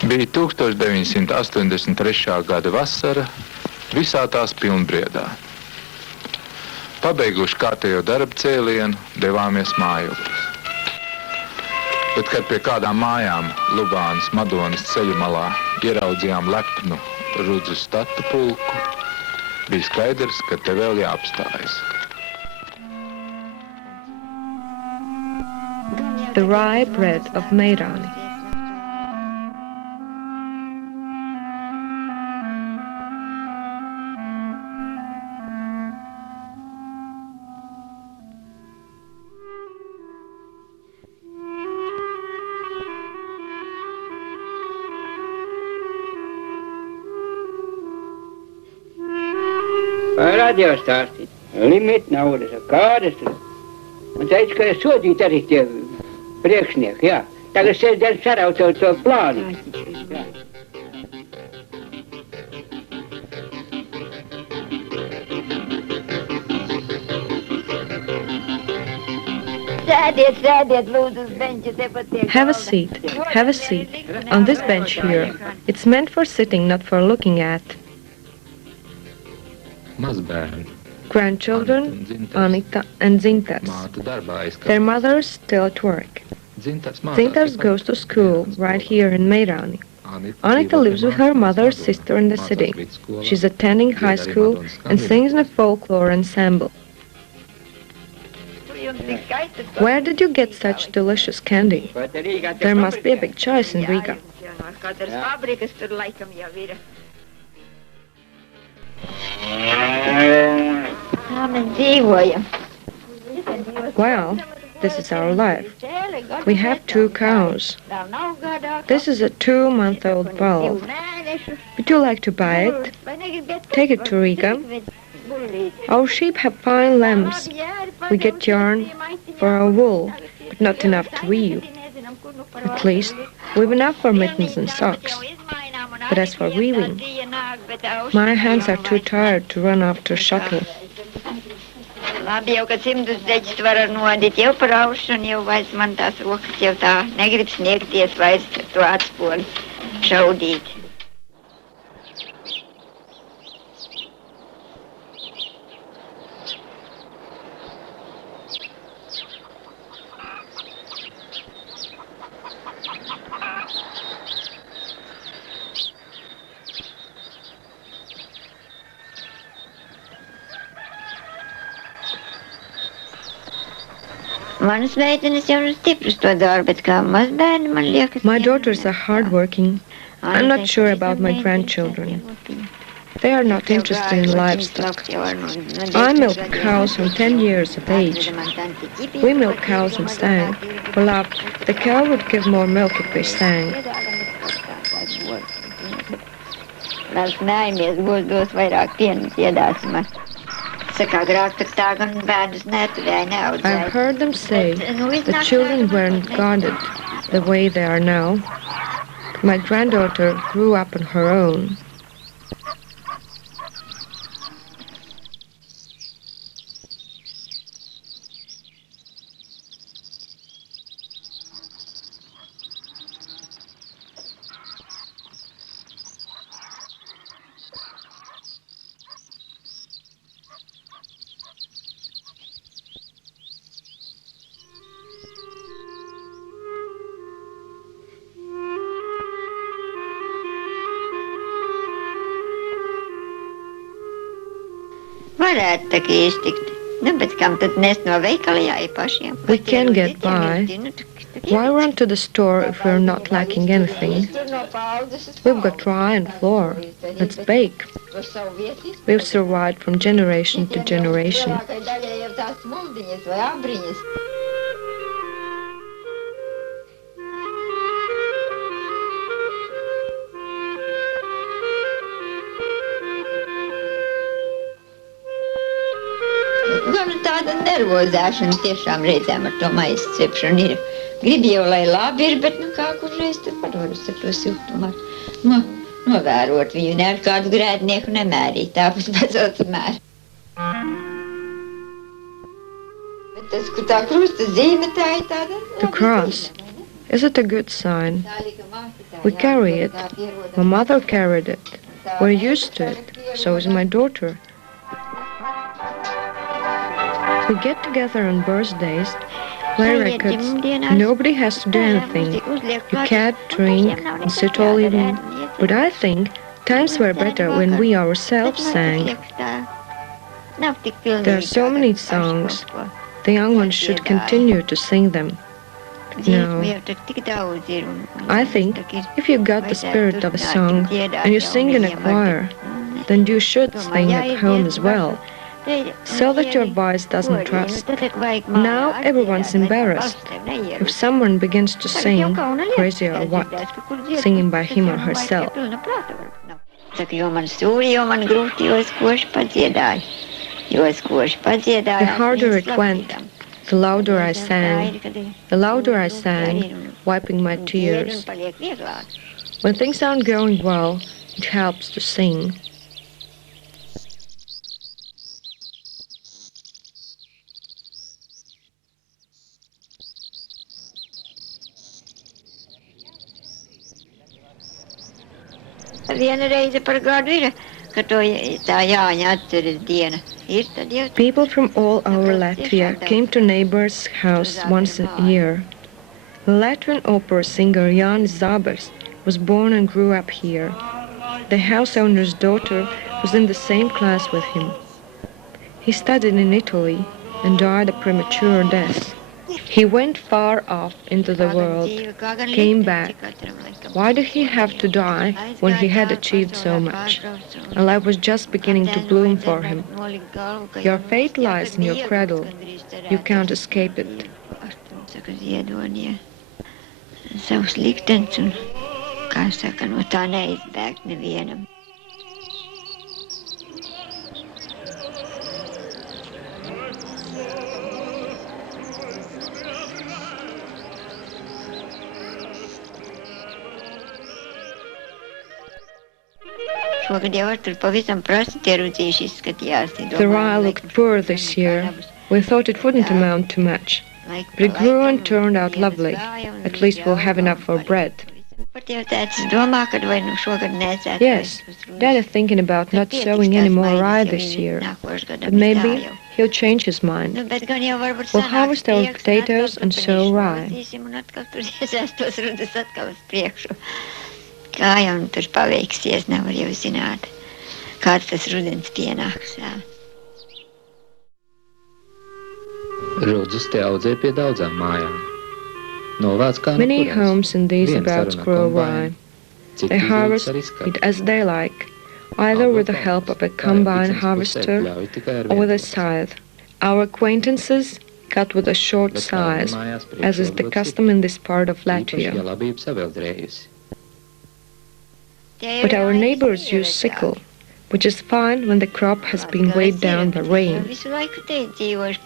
Bija 1983. gada vasara, visā tās pilnbriedā. Pabeiguši kārtējo darba cēlienu, devāmies mājokļos. Bet, kad pie kādām mājām Lubānas Madonas ceļa malā ieraudzījām lepnu rudzu statu pulku, bija skaidrs, ka te vēl jāapstājas. The rye bread of Meirānu. Radiostāstīt, limit naudas, kādas tur. Un teica, ka sodīt arī tie priekšnieki, jā. Tagad sēdien sarautot to plānu. Jā. Sēdiet, lūdzu, uz benča tepat tiek. Have a seat. Have a seat. On this bench here. It's meant for sitting, not for looking at. Mazbērni. Grandchildren, Anita and Zintars. Māte darbā Their mothers still at work. Zintars goes to school right here in Meirānu. Anita lives with her mother's sister in the city. She's attending high school and sings in a folklore ensemble. Where did you get such delicious candy? There must be a big choice in Riga. Well, this is our life. We have 2 cows. This is a 2-month-old bull. Would you like to buy it? Take it to Riga. Our sheep have fine lambs. We get yarn for our wool, but not enough to weave. At least, we've enough for mittens and socks. But as for weaving, my hands are too tired to run after shuttle. Labi jau, ka cimdus deķis var nodīt jau par aušu, un jau vairs man tās rokas jau tā negrib sniegties vairs to atspoli šaudīt. Manas meitenes jau ir stipras to darbu, bet kā mazbērni man liekas... My daughters are hardworking. I'm not sure about my grandchildren. They are not interested in livestock. I milked cows from 10 years of age. We milked cows and sang. For love, the cow would give more milk if we sang. Mēs smējamies, dos vairāk pienu, iedāsim. I've heard them say the children weren't guarded the way they are now. My granddaughter grew up on her own. Varētu tā kā iztikt. Nu, bet kam tad nes no veikala jāiet pašiem? We can get by. Why run to the store if we're not lacking anything? We've got rye and flour. Let's bake. We've survived from generation to generation. Tāda nervozēšana tiešām reizēm ar to maizi cepšanu ir. Gribi jau, lai labi ir, bet kā kurreiz tur padodas ar to siltumu. Novērot viņu, ne ar kādu grēdnieku nemērīt, tāpēc pēc mēr. Bet tas, kur tā krusta zīme, tā ir tāda... The cross. Is it a good sign? We carry it. My mother carried it. We're used to it. So is my daughter. We get together on birthdays, play records. Nobody has to do anything. You can't drink and sit all evening. But I think times were better when we ourselves sang. There are so many songs. The young ones should continue to sing them. No. I think if you got the spirit of a song and you sing in a choir, then you should sing at home as well, so that your voice doesn't rust. Now everyone's embarrassed. If someone begins to sing, crazy or what, singing by him or herself. The harder it went, the louder I sang. The louder I sang, wiping my tears. When things aren't going well, it helps to sing. People from all over Latvia came to neighbor's house once a year. The Latvian opera singer Jānis Zābers was born and grew up here. The house owner's daughter was in the same class with him. He studied in Italy and died a premature death. He went far off into the world, came back. Why did he have to die when he had achieved so much? And life was just beginning to bloom for him. Your fate lies in your cradle. You can't escape it. Savs liktenis un, kā saka, no tā neizbēgt nevienam. The rye looked poor this year. We thought it wouldn't amount to much. But it grew and turned out lovely. At least we'll have enough for bread. Yes, Dad is thinking about not sowing any more rye this year. But maybe he'll change his mind. We'll harvest our potatoes and sow rye. Kā jau nu tur paveiksies, nevar jau zināt, kāds tas rudens pienāks. Rudzes te audzē pie daudzām mājām. Novāc kā Many homes in these abouts grow rye. They harvest it as they like, either with the help of a combine harvester or with a scythe. Our acquaintances cut with a short scythe, as is the custom in this part of Latvia. But our neighbors use sickle, which is fine when the crop has been weighed down by rain.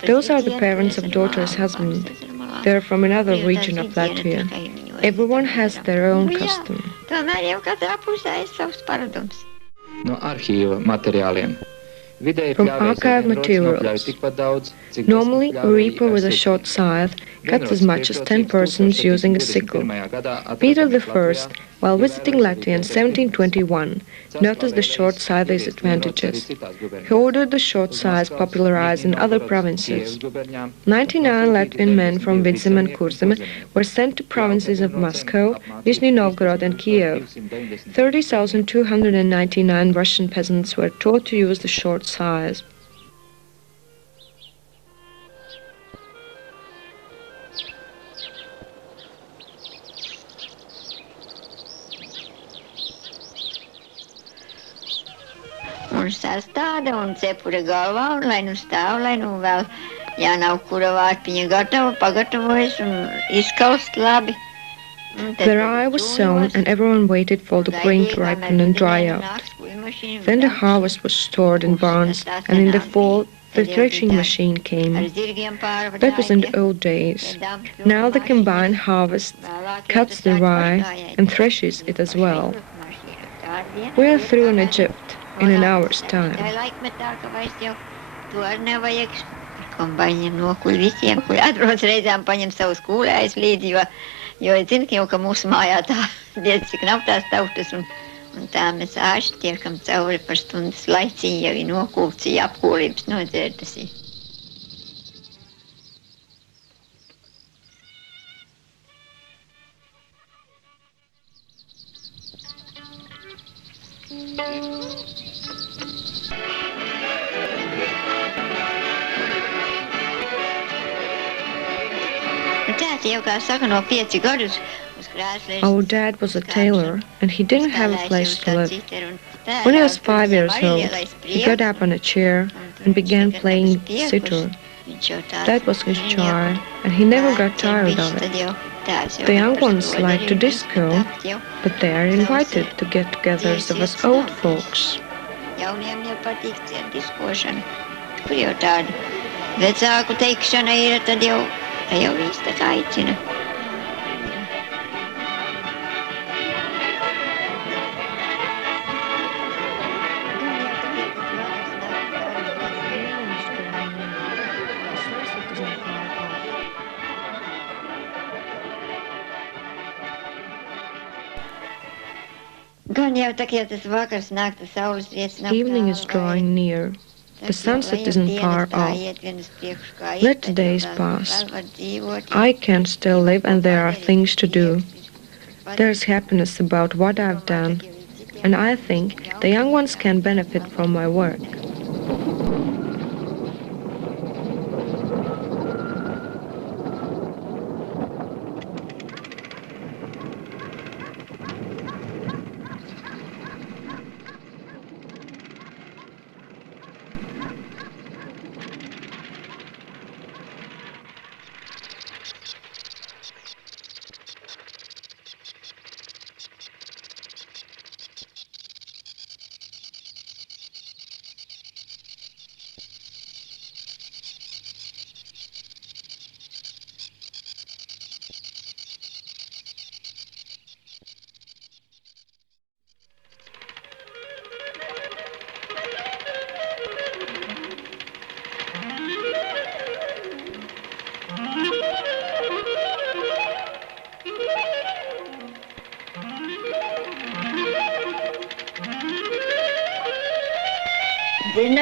Those are the parents of daughter's husband. They're from another region of Latvia. Everyone has their own custom. No arhīva materiāliem. From archive materials, normally a reaper with a short scythe cuts as much as 10 persons using a sickle. Peter I, while visiting Latvia in 1721, noticed the short scythe's advantages. He ordered the short scythe popularized in other provinces. 99 Latvian men from Vidzeme and Kurzeme were sent to provinces of Moscow, Nizhny Novgorod and Kiev. 30,299 Russian peasants were taught to use the short scythe. Un sastāda un cepura galvā, un lai nu stāv, lai nu vēl, ja nav kura vārpiņa gatava, pagatavojas un izkaust labi. The rye was sown and everyone waited for the grain to ripen and dry out. Then the harvest was stored in barns, and in the fall the threshing machine came. That was in the old days. Now the combined harvest cuts the rye and threshes it as well. We are through in Egypt in an hour's time. Kombaņiem nokuļ visiem, kur atrodas reizēm paņem savus kūlējus līdzi, jo Jo es zinu, ka mūsu mājā tā diez cik nav tās tautas, un tā mēs āši tiekam cauri par stundas laicī, jau ir nokūci, apkūlības nodzērtas. Our dad was a tailor, and he didn't have a place to live. When he was 5 years old, he got up on a chair and began playing sitar. That was his joy, and he never got tired of it. The young ones like to disco, but they are invited to get-togethers of us old folks. Jauniem jau patīk ciet diskošana. Kur jau tāda vecāku teikšana ir, tad jau viss tā kā aicina. Evening is drawing near. The sunset isn't far off. Let the days pass. I can still live, and there are things to do. There's happiness about what I've done, and I think the young ones can benefit from my work.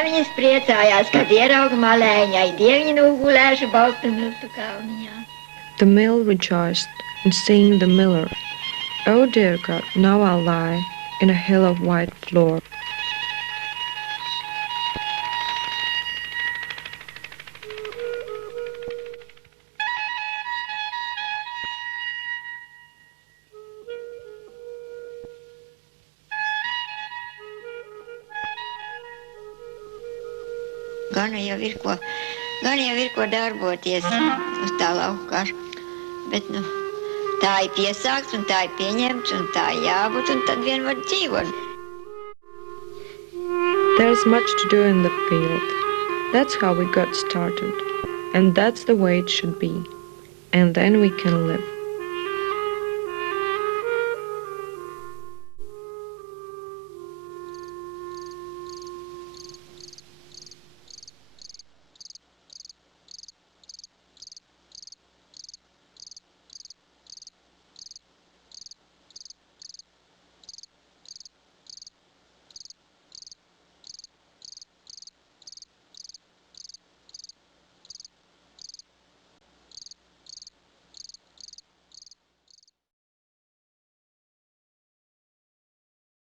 Viņas priecājās, kad ierauga malēņai dieviņu nogulēšu baltu miltu kalniņā. The mill rejoiced in seeing the miller. Oh dear God, now I'll lie in a hill of white floor. Gan jau ir ko darboties uz tā laukā, bet tā ir piesākts un tā ir pieņemts un tā ir jābūt un tad vien var dzīvot. There's much to do in the field. That's how we got started, and that's the way it should be, and then we can live.